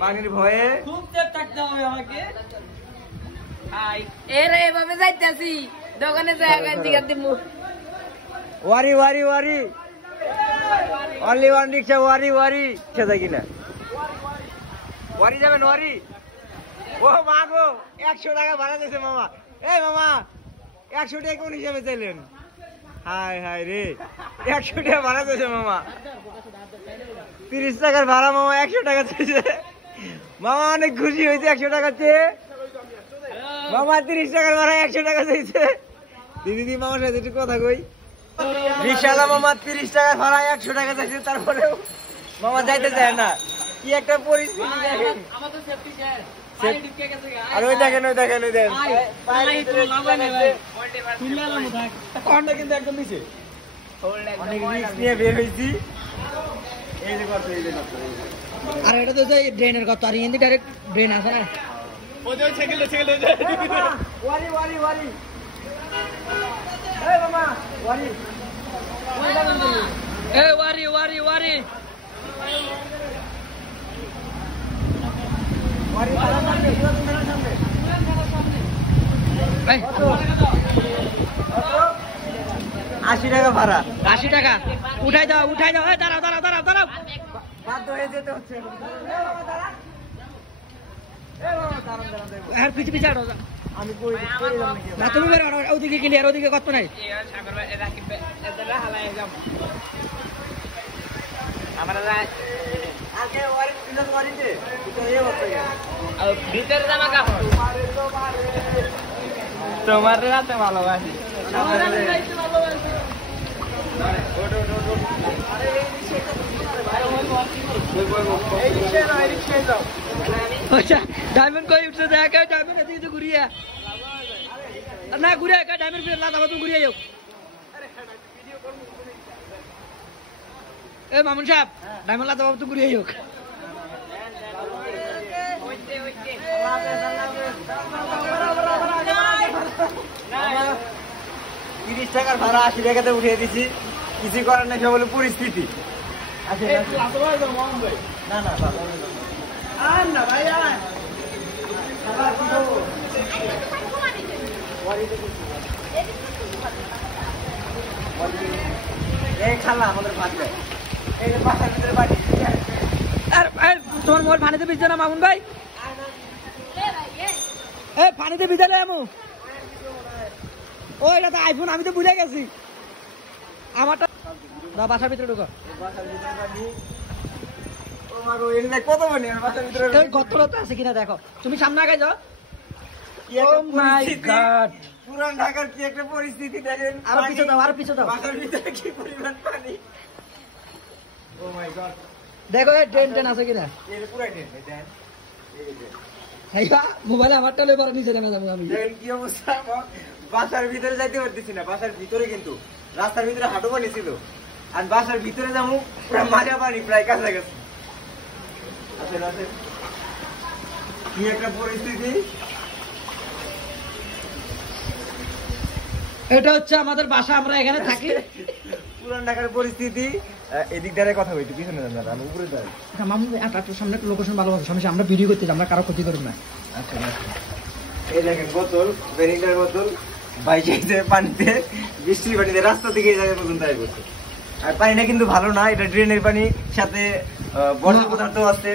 পানির ভয়ে খুব চেপ থাকতে হবে আমাকে। এরে এভাবে যাইতাছি দোকানে জায়গা জিগা দিমু। ওয়ারি ওয়ারি ওয়ারি অনলি ওয়ান রিক্সা ওয়ারি ওয়ারি ছেদা কিনা ওয়ারি যাবেন ওয়ারি। ও মা গো 100 টাকা ভাড়া দিয়েছে মামা। এই মামা 100 টাকা কোন হিসাবে চাইলেন? হায় হায় রে 100 টাকা ভাড়া দিয়েছে মামা। 30 টাকার ভাড়া মামা 100 টাকা চাইছে। মামা অনেক খুশি হয়েছে 100 টাকা চেয়ে। মামা 30 টাকার ভাড়া 100 টাকা চাইছে। দিদি মামার সাথে একটু কথা কই। রিক্সাওয়ালা মামা 30 টাকার ভাড়া 100 টাকা চাইছে, তারপরেও মামা যাইতে চায় না। কি একটা পরিস্থিতি দেখেন। আমাদের সেফটি শেয়ার আর ওই দেখেন ওই দেখেন ওই দেখেন কিন্তু একদম নিচে অনেক রিস্ক নিয়ে বের হয়েছি। এই যে কত এই যে কত আর এটা তো ড্রেনের কথা আর ইন্দি ডাইরেক্ট ড্রেন আছে না ওদের সাইকেল ওয়ারি ওয়ারি ওয়ারি। এই মামা ওয়ারি এ ওয়ারি ওয়ারি ওয়ারি ওয়ারি তারা সামনে তারা সামনে এই 80 টাকা ভাড়া। 80 টাকা উঠাই দাও এই দাঁড়াও দাঁড়াও দাঁড়াও দাঁড়াও বাধ্য হয়ে যেতে হচ্ছে। আর পিছে পিছে আড়ো আমি কই না তুমি বের ওদিকে ক্লিয়ার ওদিকে কত নাই আমরা আগে ওয়ারি কিলো ওয়ারিতে এই অবস্থা ভিতরে জামা কাপড় তোমার রাতে ভালোবাসি। আচ্ছা ডায়মন্ড কই উঠছে দেখা ডায়মন্ড এদিকে তো ঘুরিয়া না ঘুরিয়া কা ডায়মন্ড ফিরে লাদাবা তুমি ঘুরিয়া যাও। এ মামুন সাহেব ডায়মন্ড লাদাবা তুমি ঘুরিয়া যাও। 30 টাকার ভাড়া 80 টাকাতে উঠিয়ে দিছি। কিছু করার নাই, সব হলো পরিস্থিতি। না না আর না ভাই আর এই খালা আমাদের ভাত দেয়। এই যে বাসার ভিতরে বাড়ি আর তোমার মোর পানিতে ভিজছে না মামুন ভাই? এ পানিতে ভিজালে আমু ও এটা তো আইফোন, আমি তো বুঝে গেছি। আমারটা বাসার ভিতরে ঢুকো। কত মানে বাসার ভিতরে গতরা তো আছে কিনা দেখো, তুমি সামনে আগে যাও। পুরান ঢাকার কি একটা পরিস্থিতি দেখেন। আরো পিছু দাও আরো পিছু দাও। বাসার ভিতরে কি পরিমাণ পানি। ও মাই গড, দেখো এই ট্রেন আছে কিনা। এই পুরাই ট্রেন দেখেন। হ্যাঁ মোবাইলে আমারটা লই পরে নিচে নেমে যাবো আমি। দেখেন কি অবস্থা। বাসার ভিতরে যাইতে পারতেছি না। বাসার ভিতরে কিন্তু রাস্তার ভিতরে হাঁটু পানি ছিল, আর বাসার ভিতরে যাবো পুরো মাজা পানি প্রায় কাছাকাছি। কি একটা পরিস্থিতি। এটা হচ্ছে আমাদের বাসা, আমরা এখানে থাকি। পুরান ঢাকার পরিস্থিতি। এদিক দ্বারা কথা বলছি, পিছনে যান দাদা, আমি উপরে যাই। মামু একটু সামনে একটু লোকেশন ভালো হবে, সামনে আমরা ভিডিও করতে, আমরা কারো ক্ষতি করব না। আচ্ছা এই দেখেন বোতল, ভ্যানিলার বোতল ভাই চাইছে পানিতে, বৃষ্টির পানিতে রাস্তা থেকে এই জায়গায় পর্যন্ত আয় করছে। আর পানিটা কিন্তু ভালো না, এটা ড্রেনের পানি, সাথে বর্জ্য পদার্থ আছে।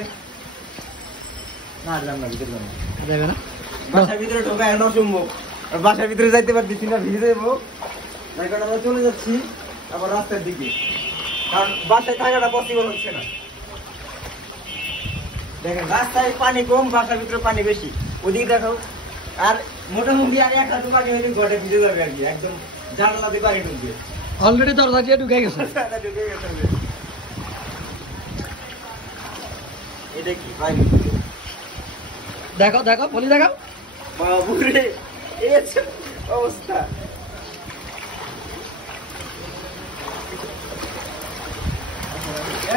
না যান না, ভিতরে যান না, যাবে না। বাসার ভিতরে ঢোকা এখন অসম্ভব। আর বাসার ভিতরে যাইতে পারতেছি না, ভিজে যাবো। তাই কারণে আমরা চলে যাচ্ছি আবার রাস্তার দিকে, কারণ বাসায় থাকাটা পসিবল হচ্ছে না। দেখেন রাস্তায় পানি কম, বাসার ভিতরে পানি বেশি। ওদিকে দেখো, আর মোটামুটি আর 1 হাঁটু পানি হলে ঘরে ভিজে যাবে আর কি, একদম জানালাতে পানি ঢুকবে। অলরেডি দরজা দিয়ে ঢুকে গেছে। এটা কি পানি? দেখো দেখো বলি দেখো বাবুরে, এই হচ্ছে অবস্থা।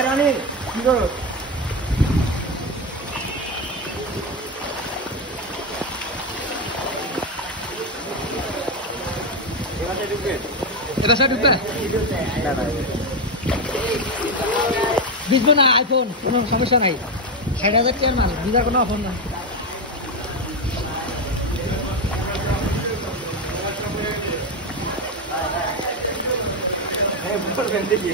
রানী কি করো? এটা সাইড ঢুকবে না না, ভিজবে না আইফোন, কোনো সমস্যা নাই। 60,000 টাকার মাল বুঝার কোনো অফার নাই বলবেন দেখি